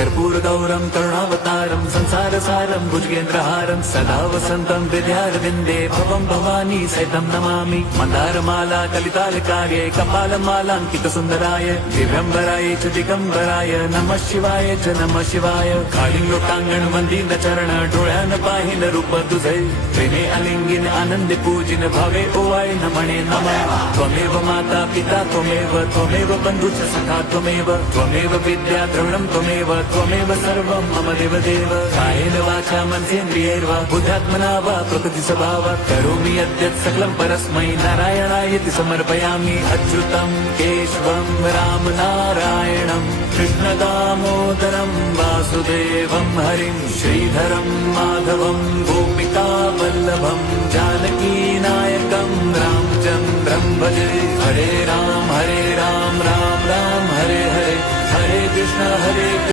कर्पूर गौरम करुणावतारम संसार सारम भुजगेंद्रहारम सदा वसंतम विद्यारविंदे भवम भवानी सहितं नमामि मंदारमाला कलितालकार्ये कपालमालांकित सुंदराय दिव्यंबराय च दिगंबराय नमः शिवाय च नमः शिवाय काळी लोटांगण वंदिन चरण डोळ्यान पाहिन रूप तुझे प्रेमे अलिंगिन आनंदे पूजिन भावे ओवाय नमणे नमः त्वमेव माता पिता त्वमेव बंधुच सखा त्वमेव विद्या द्रविणं त्वमेव सर्वं मम देवदेव कायेन वाचा मनसेन्द्रियैर्वा बुद्ध्यात्मना वा प्रकृति स्वभावात् करोमि यद्यत् सकलं परस्मै नारायणायति समर्पयामि अच्युतं केशवं राम नारायणं कृष्णदामोदरं वासुदेवं हरिं श्रीधरं माधवं गोपिका वल्लभं जानकीनायकं रामचन्द्रं भजे हरे राम राम राम हरे हरे हरे कृष्ण